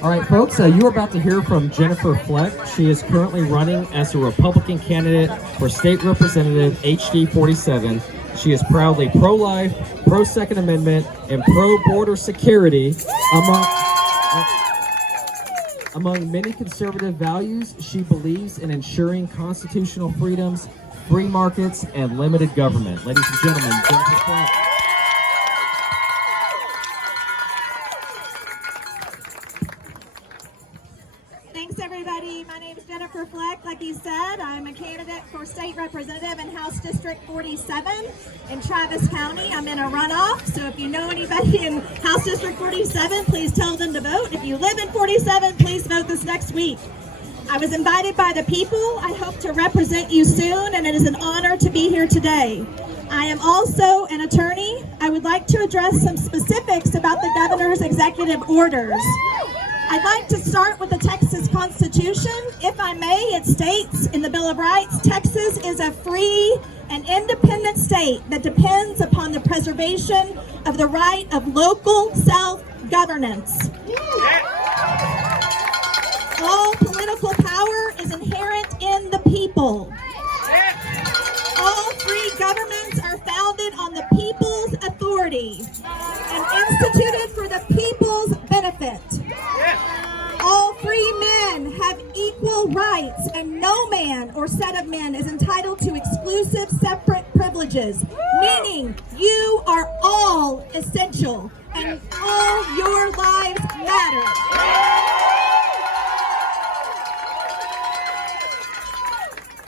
All right, folks, you're about to hear from Jennifer Fleck. She is currently running as a Republican candidate for State Representative HD 47. She is proudly pro-life, pro-Second Amendment, and pro-border security. Among many conservative values, she believes in ensuring constitutional freedoms, free markets, and limited government. Ladies and gentlemen, Jennifer Fleck. Thanks, everybody. My name is Jennifer Fleck. Like you said, I'm a candidate for State Representative in House District 47 in Travis County. I'm in a runoff, so if you know anybody in House District 47, please tell them to vote. If you live in 47, please vote this next week. I was invited by the people. I hope to represent you soon, and it is an honor to be here today. I am also an attorney. I would like to address some specifics about the governor's executive orders. I'd like to start with the Texas Constitution. If I may, it states in the Bill of Rights, Texas is a free and independent state that depends upon the preservation of the right of local self-governance. All political power is inherent in the people. All free governments are founded on the people's authority and instituted for the people's benefit. All free men have equal rights, and no man or set of men is entitled to exclusive separate privileges, meaning you are all essential and all your lives matter.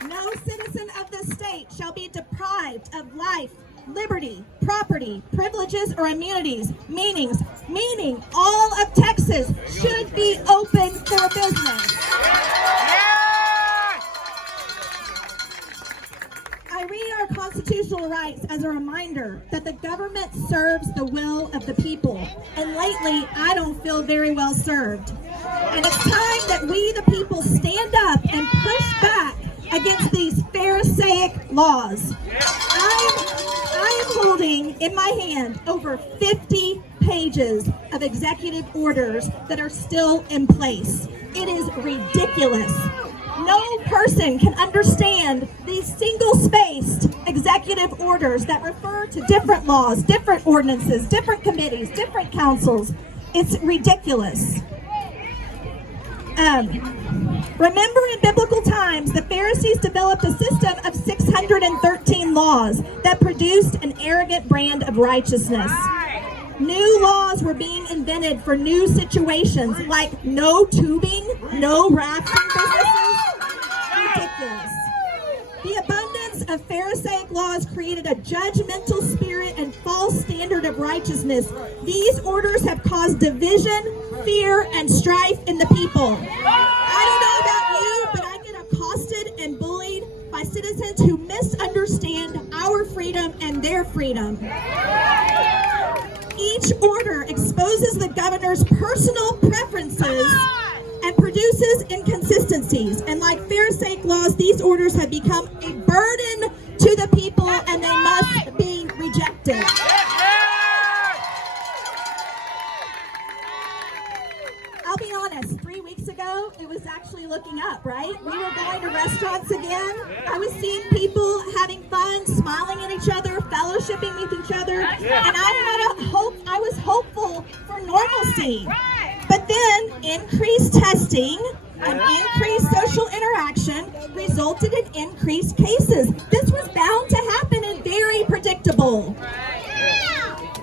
No citizen of the state shall be deprived of life, liberty, property, privileges, or immunities, meaning all of Texas should be open for business. I read our constitutional rights as a reminder that the government serves the will of the people, and lately I don't feel very well served. And it's time that we, the people, stand up and push back against these Pharisaic laws. I am holding in my hand over 50 pages of executive orders that are still in place. It is ridiculous. No person can understand these single-spaced executive orders that refer to different laws, different ordinances, different committees, different councils. It's ridiculous. Remember, in biblical times, the Pharisees developed a system of 613 laws that produced an arrogant brand of righteousness. New laws were being invented for new situations, like no tubing, no rafting businesses. Ridiculous. The abundance of Pharisaic laws created a judgmental spirit and false standard of righteousness. These orders have caused division, fear, and strife in the people. I don't know about you, but I get accosted and bullied by citizens who misunderstand our freedom and their freedom. Each order exposes the governor's personal preferences and produces inconsistencies. And like Pharisaic laws, these orders have become a burden to the people, and they must be rejected. I'll be honest, 3 weeks ago, it was actually looking up, right? We were going to restaurants again. I was seeing people having fun, smiling at each other, fellowshipping with each other, and I was hopeful for normalcy. But then increased testing and increased social interaction resulted in increased cases. This was bound to happen and very predictable.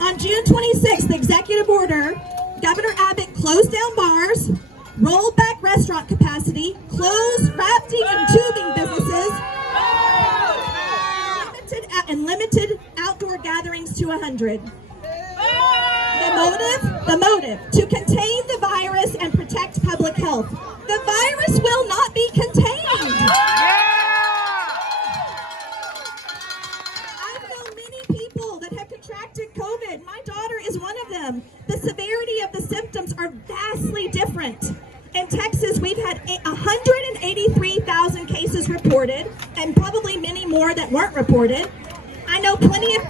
On June 26th, the executive order, Governor Abbott closed down bars, rolled back restaurant capacity, closed rafting and tubing businesses, and limited outdoor gatherings to 100. The motive, to contain the virus and protect public health. The virus will not be contained. I've known many people that have contracted COVID. My daughter is one of them. The severity of the symptoms are vastly different. In Texas, we've had 183,000 cases reported, and probably many more that weren't reported. I know plenty of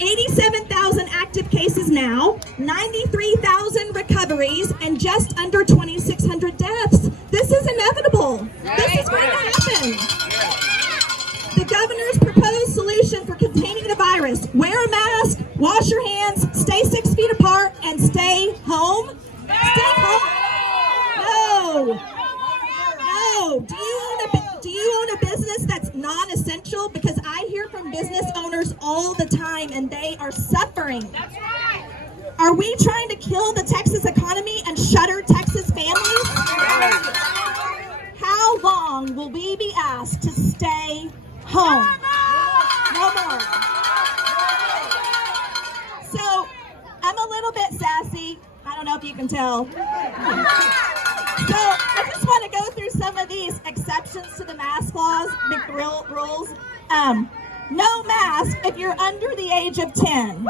87,000 active cases now, 93,000 recoveries, and just under 2,600 deaths. This is inevitable. This is going to happen. The governor's proposed solution for containing the virus: wear a mask, wash your hands, stay 6 feet apart, and stay home. Stay home? No. No. Do you own a business that's non-essential? Because I hear from business owners all the time, and they are suffering. That's right. Are we trying to kill the Texas economy and shutter Texas families? How long will we be asked to stay home? No more. So, I'm a little bit sassy. I don't know if you can tell. So, I just want to go through some of these exceptions to the mask laws, McGrill rules. No mask if you're under the age of 10.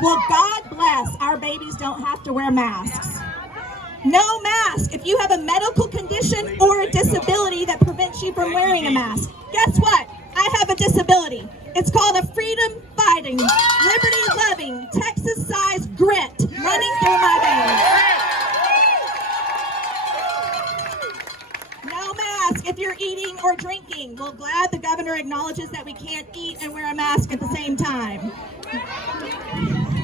Well, God bless, our babies don't have to wear masks. No mask if you have a medical condition or a disability that prevents you from wearing a mask. Guess what? I have a disability. It's called a freedom-fighting, liberty-loving, Texas-sized grit running through my veins. No mask if you're eating or drinking. Well, glad the governor acknowledges that we can't eat and wear a mask at the same time.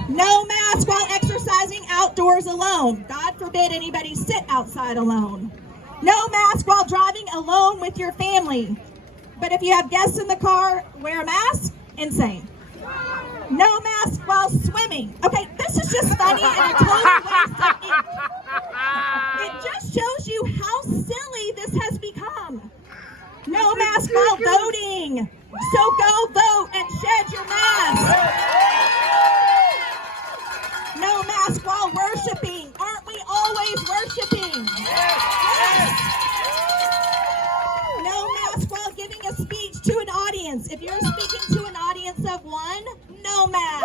No mask while exercising outdoors alone. God forbid anybody sit outside alone. No mask while driving alone with your family. But if you have guests in the car, wear a mask? Insane. No mask while swimming. Okay, this is just funny and a total waste of ink. It just shows you how silly this has become. No mask while voting. So go vote and shed your mask. No mask while worshiping. Aren't we always worshiping? Yes. No mask while giving a speech to an audience. If you're speaking to an audience of one, no mask.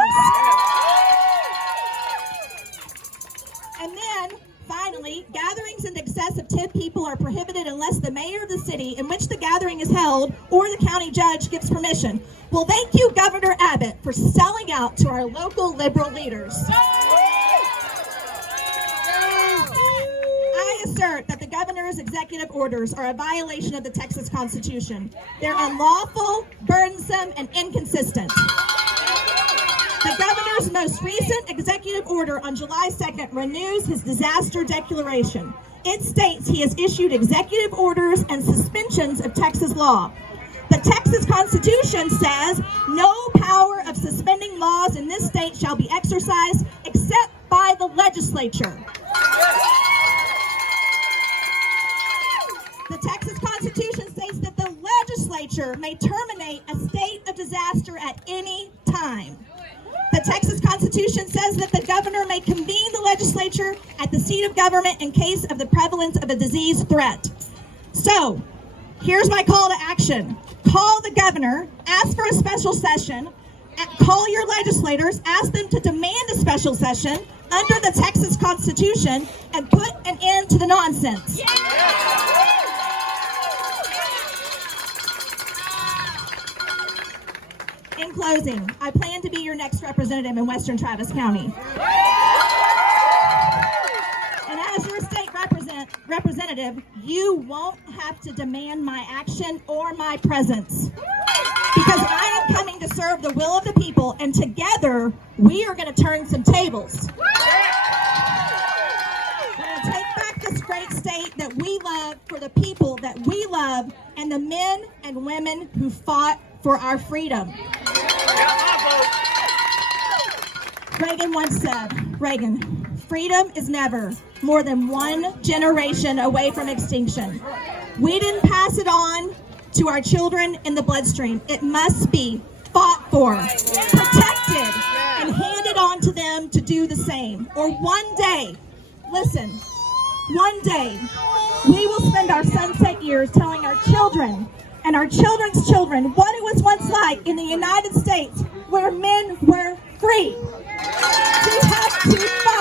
And then, finally, gatherings in excess of 10 people are prohibited unless the mayor of the city in which the gathering is held or the county judge gives permission. Well, thank you, Governor Abbott, for selling out to our local liberal leaders. I assert that the governor's executive orders are a violation of the Texas Constitution. They're unlawful, burdensome, and inconsistent. The governor's most recent executive order on July 2nd renews his disaster declaration. It states he has issued executive orders and suspensions of Texas law. The Texas Constitution says no power of suspending laws in this state shall be exercised except by the legislature. The Texas Constitution states that the legislature may terminate a state of disaster at any time. The Texas Constitution says that the governor may convene the legislature at the seat of government in case of the prevalence of a disease threat. So, here's my call to action. Call the governor, ask for a special session, call your legislators, ask them to demand a special session under the Texas Constitution, and put an end to the nonsense. In closing, I plan to be your next representative in Western Travis County. And as your state representative, you won't have to demand my action or my presence. Because I am coming to serve the will of the people, and together, we are going to turn some tables. We're going to take back this great state that we love for the people that we love and the men and women who fought for our freedom. Reagan once said, freedom is never more than one generation away from extinction. We didn't pass it on to our children in the bloodstream. It must be fought for, protected, and handed on to them to do the same. Or one day, listen, one day, we will spend our sunset years telling our children and our children's children what it was once like in the United States where men were free. We have to fight.